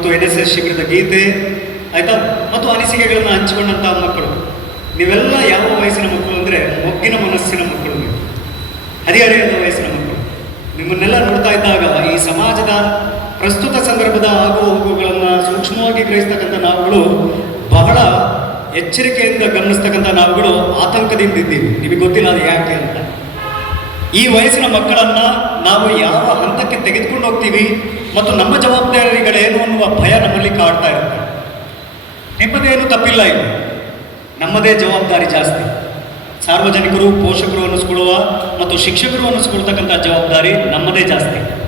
ಮತ್ತು N S S ಶಿಬಿರದ ಗೀತೆ, ಆಯ್ತಾ? ಮತ್ತು ಅನಿಸಿಕೆಗಳನ್ನು ಹಂಚಿಕೊಂಡಂಥ ಮಕ್ಕಳು. ನೀವೆಲ್ಲ ಯಾವ ವಯಸ್ಸಿನ ಮಕ್ಕಳು ಅಂದರೆ ಮೊಗ್ಗಿನ ಮನಸ್ಸಿನ ಮಕ್ಕಳು ನೀವು. ಹದಿಹರೆಯದ ವಯಸ್ಸಿನ ಮಕ್ಕಳು. ನಿಮ್ಮನ್ನೆಲ್ಲ ನೋಡ್ತಾ ಇದ್ದಾಗ ಈ ಸಮಾಜದ ಪ್ರಸ್ತುತ ಸಂದರ್ಭದ ಆಗು ಹೋಗುಗಳನ್ನು ಸೂಕ್ಷ್ಮವಾಗಿ ಗ್ರಹಿಸ್ತಕ್ಕಂಥ ನಾವುಗಳು ಬಹಳ ಎಚ್ಚರಿಕೆಯಿಂದ ಗಮನಿಸ್ತಕ್ಕಂಥ ನಾವುಗಳು ಆತಂಕದಿಂದ ಇದ್ದೀವಿ. ನಿಮಗೆ ಗೊತ್ತಿಲ್ಲ ಅದು ಯಾಕೆ ಅಂತ. ಈ ವಯಸ್ಸಿನ ಮಕ್ಕಳನ್ನ ನಾವು ಯಾವ ತೆಗೆದುಕೊಂಡು ಹೋಗ್ತೀವಿ ಮತ್ತು ನಮ್ಮ ಜವಾಬ್ದಾರಿಗಳೇನು ಅನ್ನುವ ಭಯ ನಮ್ಮಲ್ಲಿ ಕಾಡ್ತಾ ಇರುತ್ತೆ. ನಿಮ್ಮದೇನು ತಪ್ಪಿಲ್ಲ ಇದು. ನಮ್ಮದೇ ಜವಾಬ್ದಾರಿ ಜಾಸ್ತಿ. ಸಾರ್ವಜನಿಕರು, ಪೋಷಕರು ಅನ್ನಿಸ್ಕೊಳ್ಳುವ ಮತ್ತು ಶಿಕ್ಷಕರು ಅನ್ನಿಸ್ಕೊಳ್ತಕ್ಕಂಥ ಜವಾಬ್ದಾರಿ ನಮ್ಮದೇ ಜಾಸ್ತಿ.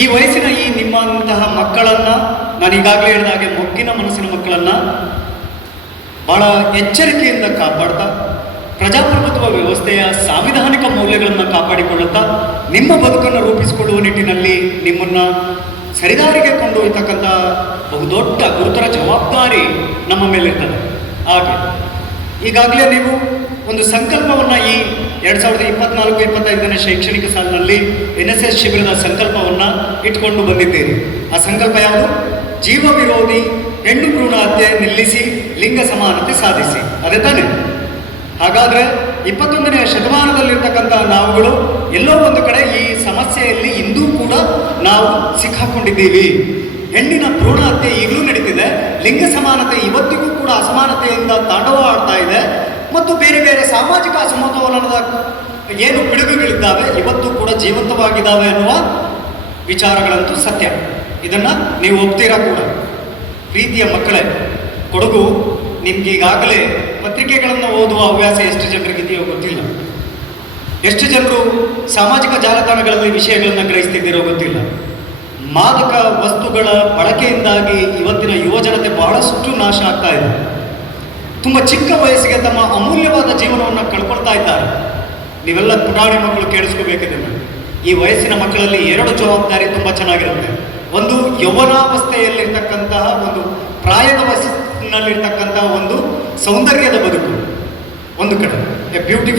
ಈ ವಯಸ್ಸಿನ ಈ ನಿಮ್ಮಂತಹ ಮಕ್ಕಳನ್ನು ನಾನು ಈಗಾಗಲೇ ಹೇಳಿದ ಹಾಗೆ ಮೊಗ್ಗಿನ ಮನಸ್ಸಿನ ಮಕ್ಕಳನ್ನು ಭಾಳ ಎಚ್ಚರಿಕೆಯಿಂದ ಕಾಪಾಡ್ತಾ ಪ್ರಜಾಪ್ರಭುತ್ವ ವ್ಯವಸ್ಥೆಯ ಸಾಂವಿಧಾನಿಕ ಮೌಲ್ಯಗಳನ್ನು ಕಾಪಾಡಿಕೊಳ್ಳುತ್ತಾ ನಿಮ್ಮ ಬದುಕನ್ನು ರೂಪಿಸಿಕೊಳ್ಳುವ ನಿಟ್ಟಿನಲ್ಲಿ ನಿಮ್ಮನ್ನು ಸರಿದಾರಿಗೆ ಕೊಂಡೊಯ್ತಕ್ಕಂಥ ಬಹುದೊಡ್ಡ ಗುರುತರ ಜವಾಬ್ದಾರಿ ನಮ್ಮ ಮೇಲಿರ್ತದೆ. ಹಾಗೆ ಈಗಾಗಲೇ ನೀವು ಒಂದು ಸಂಕಲ್ಪವನ್ನು ಈ ಎರಡು ಸಾವಿರದ ಇಪ್ಪತ್ನಾಲ್ಕು, ಇಪ್ಪತ್ತೈದನೇ ಶೈಕ್ಷಣಿಕ ಸಾಲಿನಲ್ಲಿ ಎನ್ ಎಸ್ ಎಸ್ ಶಿಬಿರದ ಸಂಕಲ್ಪವನ್ನು ಇಟ್ಕೊಂಡು ಬಂದಿದ್ದೀರಿ. ಆ ಸಂಕಲ್ಪ ಯಾವುದು? ಜೀವ ವಿರೋಧಿ ಹೆಣ್ಣು ಭ್ರೂಣ ಹತ್ಯೆ ನಿಲ್ಲಿಸಿ ಲಿಂಗ ಸಮಾನತೆ ಸಾಧಿಸಿ. ಅದೇ ತಾನೇ? ಹಾಗಾದ್ರೆ ಇಪ್ಪತ್ತೊಂದನೇ ಶತಮಾನದಲ್ಲಿರ್ತಕ್ಕಂಥ ನಾವುಗಳು ಎಲ್ಲೋ ಒಂದು ಕಡೆ ಈ ಸಮಸ್ಯೆಯಲ್ಲಿ ಇಂದೂ ಕೂಡ ನಾವು ಸಿಕ್ಕಾಕೊಂಡಿದ್ದೀವಿ. ಹೆಣ್ಣಿನ ಭ್ರೂಣ ಹತ್ಯೆ ಈಗಲೂ ನಡೀತಿದೆ. ಲಿಂಗ ಸಮಾನತೆ ಇವತ್ತಿಗೂ ಕೂಡ ಅಸಮಾನತೆಯಿಂದ ತಾಂಡವ ಆಡ್ತಾ ಇದೆ. ಮತ್ತು ಬೇರೆ ಬೇರೆ ಸಾಮಾಜಿಕ ಅಸಮತೋಲನದ ಏನು ಪಿಡುಗುಗಳಿದ್ದಾವೆ, ಇವತ್ತು ಕೂಡ ಜೀವಂತವಾಗಿದ್ದಾವೆ ಅನ್ನುವ ವಿಚಾರಗಳಂತೂ ಸತ್ಯ. ಇದನ್ನು ನೀವು ಒಪ್ತೀರಾ ಕೂಡ? ಪ್ರೀತಿಯ ಮಕ್ಕಳೇ, ಕೊಡಗು ನಿಮ್ಗೆ ಈಗಾಗಲೇ ಪತ್ರಿಕೆಗಳನ್ನು ಓದುವ ಹವ್ಯಾಸ ಎಷ್ಟು ಜನರಿಗಿದೆಯೋ ಗೊತ್ತಿಲ್ಲ. ಎಷ್ಟು ಜನರು ಸಾಮಾಜಿಕ ಜಾಲತಾಣಗಳಲ್ಲಿ ವಿಷಯಗಳನ್ನು ಗ್ರಹಿಸ್ತಿದ್ದೀರೋ ಗೊತ್ತಿಲ್ಲ. ಮಾದಕ ವಸ್ತುಗಳ ಬಳಕೆಯಿಂದಾಗಿ ಇವತ್ತಿನ ಯುವಜನತೆ ಬಹಳಷ್ಟು ನಾಶ ಆಗ್ತಾ ಇದೆ. ತುಂಬ ಚಿಕ್ಕ ವಯಸ್ಸಿಗೆ ತಮ್ಮ ಅಮೂಲ್ಯವಾದ ಜೀವನವನ್ನು ಕಳ್ಕೊಳ್ತಾ ಇದ್ದಾರೆ. ನೀವೆಲ್ಲ ಪುಟಾಣಿ ಮಕ್ಕಳು ಕೇಳಿಸ್ಕೋಬೇಕಿದೆ ಈ ವಯಸ್ಸಿನ ಮಕ್ಕಳಲ್ಲಿ ಎರಡು ಜವಾಬ್ದಾರಿ ತುಂಬ ಚೆನ್ನಾಗಿರುತ್ತೆ. ಒಂದು ಯೌವನಾವಸ್ಥೆಯಲ್ಲಿರ್ತಕ್ಕಂತಹ ಒಂದು ಪ್ರಾಯದ ವಯಸ್ಸಿನಲ್ಲಿರ್ತಕ್ಕಂತಹ ಒಂದು ಸೌಂದರ್ಯದ ಬದುಕು. ಒಂದು ಕಡೆ ಎ ಬ್ಯೂಟಿಫುಲ್